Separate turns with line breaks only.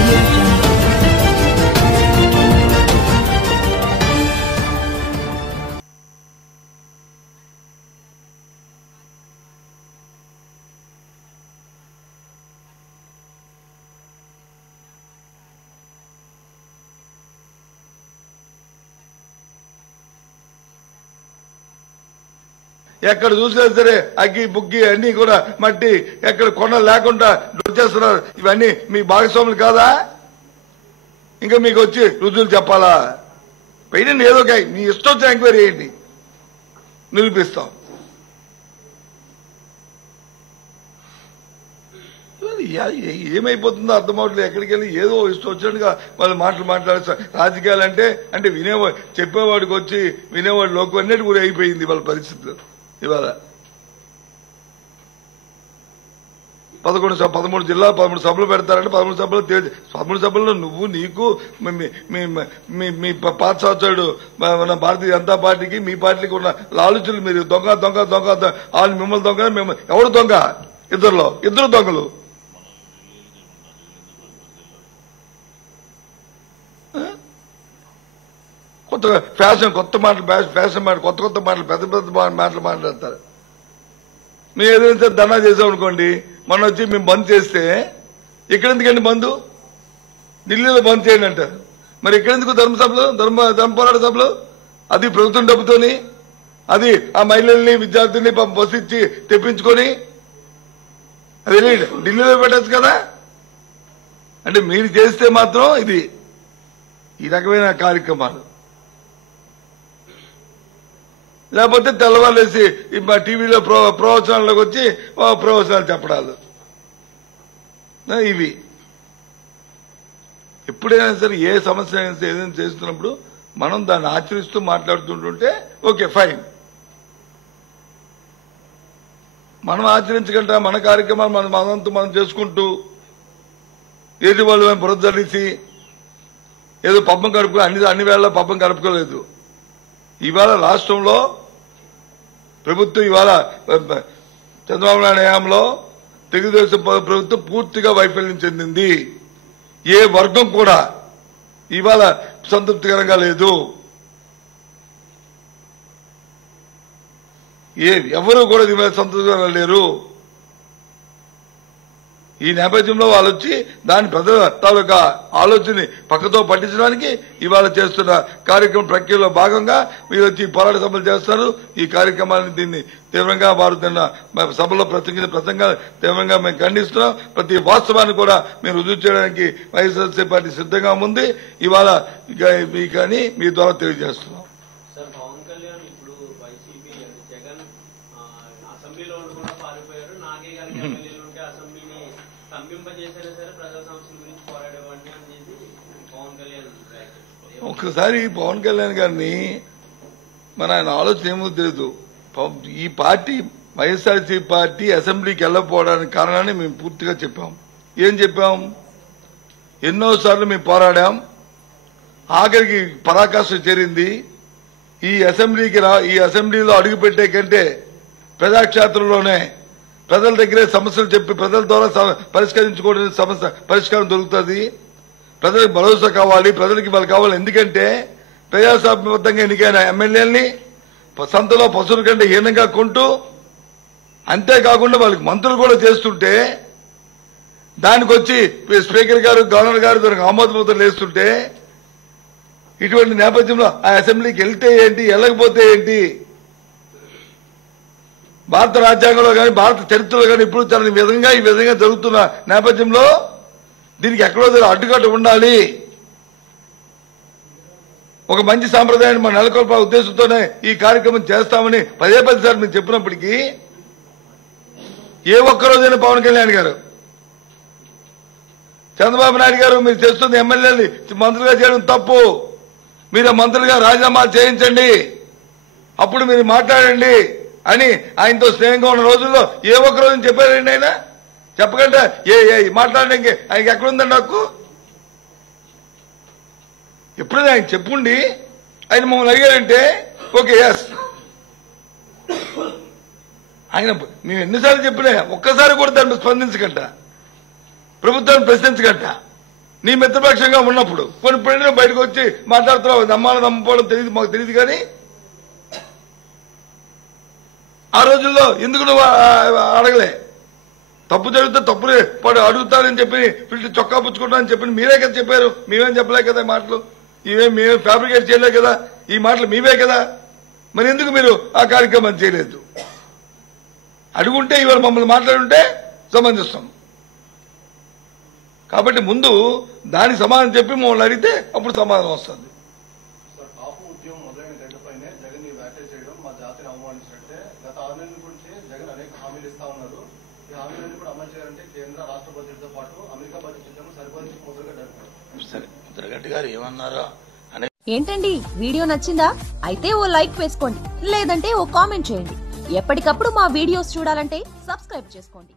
Thank you.
ఎక్కడ చూసినా సరే అగ్గి బుగ్గి అన్ని కూడా మట్టి ఎక్కడ కొండ లేకుండా చేస్తున్నారు. ఇవన్నీ మీ భాగస్వాములు కాదా? ఇంకా మీకు వచ్చి రుజువులు చెప్పాలా? పైన ఏదో ఒక మీ ఇష్టం వచ్చిన ఎంక్వైరీ చేయండి. నిరూపిస్తాం. ఏమైపోతుందో అర్థం అవట్లేదు. ఎక్కడికి వెళ్ళి ఏదో ఇష్టం వచ్చినట్టుగా వాళ్ళు మాటలు మాట్లాడతారు రాజకీయాలు అంటే అంటే వినేవాడు చెప్పేవాడికి వచ్చి వినేవాడు లోకం అన్నిటి కూడా అయిపోయింది వాళ్ళ పరిస్థితులు. ఇవాళ పదకొండు సభ- పదమూడు జిల్లా పదమూడు సభలు పెడతారంటే పదమూడు సభలు పదమూడు సభల్లో నువ్వు నీకు మీ- మీ- పాత మన భారతీయ జనతా పార్టీకి మీ పార్టీకి ఉన్న లాలుచులు మీరు దొంగ దొంగ దొంగ దొంగ, వాళ్ళు మిమ్మల్ని దొంగ మిమ్మల్ని ఎవడు దొంగ? ఇద్దరులో ఇద్దరు దొంగలు. కొత్త ఫ్యాషన్ కొత్త మాటలు ఫ్యాషన్- ఫ్యాషన్ మాటలు కొత్త కొత్త మాటలు పెద్ద పెద్ద మాటలు మాట్లాడతారు. మేము ఏదైతే ధనా చేసాం అనుకోండి మొన్న వచ్చి మేము బంద్ చేస్తే ఇక్కడ ఎందుకండి బంధు ఢిల్లీలో బంద్ చేయండి అంటారు. మరి ఇక్కడెందుకు ధర్మసభలు ధర్మ ధర్మ పోరాట సభలు? అది ప్రభుత్వం డబ్బుతోని అది ఆ మహిళల్ని విద్యార్థుల్ని బస్సు ఇచ్చి తెప్పించుకొని అది ఢిల్లీలో పెట్టచ్చు కదా? అంటే మీరు చేస్తే మాత్రం ఇది ఈ రకమైన కార్యక్రమాలు. లేకపోతే తెల్లవాళ్ళేసి మా టీవీలో ప్రో ప్రవచనాల్లోకి వచ్చి ప్రవచనాలు చెప్పడాలు. ఇవి. ఎప్పుడైనా సరే ఏ సమస్య అయినా సరే ఏదైనా చేస్తున్నప్పుడు మనం దాన్ని ఆచరిస్తూ మాట్లాడుతుంటుంటే ఓకే ఫైన్. మనం ఆచరించగలరా? మన కార్యక్రమాలు మనం మనంతా మనం చేసుకుంటూ ఏది వాళ్ళు మేము బురదలిసి ఏదో పబ్బం గడుపుకో అన్ని అన్ని వేళ పబ్బం గడుపుకోలేదు ఇవాళ రాష్ట్రంలో ప్రభుత్వం ఇవాళ చంద్రబాబు నాయుడు హయాంలో తెలుగుదేశం ప్రభుత్వం పూర్తిగా వైఫల్యం చెందింది. ఏ వర్గం కూడా ఇవాళ సంతృప్తికరంగా లేదు. ఏ ఎవరు కూడా దీని మీద సంతృప్తికరంగా లేరు. ఈ నేపథ్యంలో వాళ్ళు వచ్చి దాని ప్రజల తాలూకా ఆలోచనని పక్కతో పట్టించడానికి ఇవాళ చేస్తున్న కార్యక్రమం ప్రక్రియలో భాగంగా మీరు వచ్చి పోరాట సభలు చేస్తారు. ఈ కార్యక్రమాన్ని దీన్ని తీవ్రంగా వారు తిన్న సభలో ప్రసంగించిన ప్రసంగాలు తీవ్రంగా మేము ఖండిస్తున్నాం. ప్రతి వాస్తవాన్ని కూడా మేము రుజువు చేయడానికి వైఎస్ఆర్సీ పార్టీ సిద్ధంగా ఉంది. ఇవాళ అని మీ ద్వారా తెలియజేస్తున్నాం.
అసెంబ్లీలో కూడా పారిపోయారు. నాగే గారికి ఎమ్మెల్యేలు ఉంటే అసెంబ్లీని సరే. సమస్యల గురించి పోరాడేవాడిని అని చెప్పి పవన్ కళ్యాణ్
ఒక్కసారి పవన్ కళ్యాణ్ గారిని మన ఆయన ఆలోచన ఏమో తెలియదు ఈ పార్టీ వైఎస్ఆర్సీ పార్టీ అసెంబ్లీకి వెళ్ళకపోవడానికి కారణాన్ని మేము పూర్తిగా చెప్పాం. ఏం చెప్పాం? ఎన్నోసార్లు మేము పోరాడాం. ఆఖరికి పరాకాష్ట చేరింది. ఈ అసెంబ్లీకి రా ఈ అసెంబ్లీలో అడుగుపెట్టే కంటే ప్రజాక్షేత్రంలోనే ప్రజల దగ్గరే సమస్యలు చెప్పి ప్రజల ద్వారా పరిష్కరించుకోవడానికి సమస్య పరిష్కారం దొరుకుతుంది. ప్రజలకు భరోసా కావాలి ప్రజలకి వాళ్ళు కావాలి. ఎందుకంటే ప్రజాస్వామ్యబద్ధంగా ఎన్నికైన ఎమ్మెల్యేలని సంతలో పశువుల కంటే హీనంగా కొంటూ అంతేకాకుండా వాళ్ళకి మంత్రులు కూడా చేస్తుంటే దానికి వచ్చి స్పీకర్ గారు గవర్నర్ గారు దానికి ఆమోద వేస్తుంటే ఇటువంటి నేపథ్యంలో ఆ అసెంబ్లీకి వెళ్తే ఏంటి వెళ్ళకపోతే ఏంటి భారత రాజ్యాంగంలో కానీ భారత చరిత్రలో కానీ ఇప్పుడు తన విధంగా ఈ విధంగా జరుగుతున్న నేపథ్యంలో దీనికి ఎక్కడో అడ్డుకట్ట ఉండాలి. ఒక మంచి సాంప్రదాయాన్ని మనం నెలకొల్పే ఉద్దేశంతోనే ఈ కార్యక్రమం చేస్తామని పదే పది సార్లు మీరు చెప్పినప్పటికీ ఏ ఒక్క రోజైనా పవన్ కళ్యాణ్ గారు చంద్రబాబు నాయుడు గారు మీరు చేస్తున్న ఎమ్మెల్యేలు మంత్రులుగా చేయడం తప్పు. మీరు మంత్రులుగా రాజీనామా చేయించండి. అప్పుడు మీరు మాట్లాడండి. అని ఆయనతో స్నేహంగా ఉన్న రోజుల్లో ఏ ఒక్క రోజు చెప్పారండి ఆయన? చెప్పకుండా ఏ ఏ మాట్లాడడానికి ఆయనకి ఎక్కడుందండి నాకు? ఎప్పుడైనా ఆయన చెప్పుండి. ఆయన మమ్మల్ని అడిగారంటే ఓకే ఎస్ ఆయన మేము ఎన్నిసార్లు చెప్పినా ఒక్కసారి కూడా దాన్ని స్పందించకంట. ప్రభుత్వాన్ని ప్రశ్నించకంట. నీ మిత్రపక్షంగా ఉన్నప్పుడు కొన్ని పెళ్ళిన బయటకు వచ్చి మాట్లాడుతున్నావు నమ్మాలని నమ్మపోవడం తెలియదు మాకు తెలియదు కానీ ఆ రోజుల్లో ఎందుకు నువ్వు అడగలే? తప్పు జరిగితే తప్పులే వాడు అడుగుతానని చెప్పి వీళ్ళు చొక్కా పుచ్చుకుంటానని చెప్పి మీరే కదా చెప్పారు. మేమేం చెప్పలే కదా మాటలు? ఇవేం మేమే ఫ్యాబ్రికేట్ చేయలే కదా? ఈ మాటలు మీవే కదా? మరి ఎందుకు మీరు ఆ కార్యక్రమం చేయలేదు? అడుగుంటే ఇవాళ మమ్మల్ని మాట్లాడుంటే సమంజసం. కాబట్టి ముందు దాని సమాధానం చెప్పి మమ్మల్ని అడిగితే అప్పుడు సమాధానం వస్తుంది
సార్ కాపు ఉద్యమం మొదలైన గంటపైనే జగన్ని వ్యాఖ్యలు చేయడం మా జాతిని అవమానించినట్టే గత ఆరు నెలల నుంచి జగన్ అనేక హామీలు ఇస్తా ఉన్నారు. ఈ హామీలన్నీ కూడా అమలు చేయాలంటే కేంద్ర రాష్ట్ర బడ్జెట్తో పాటు అమెరికా బడ్జెట్ ఇద్దాము సరిపోయి మొదలుగా జరుగుతుంది
సరే ఇంద్రగడ్డి గారు ఏమన్నారా?
ఏంటండి? వీడియో నచ్చిందా? అయితే ఓ లైక్ వేసుకోండి లేదంటే ఓ కామెంట్ చేయండి. ఎప్పటికప్పుడు మా వీడియోస్ చూడాలంటే సబ్స్క్రైబ్ చేసుకోండి.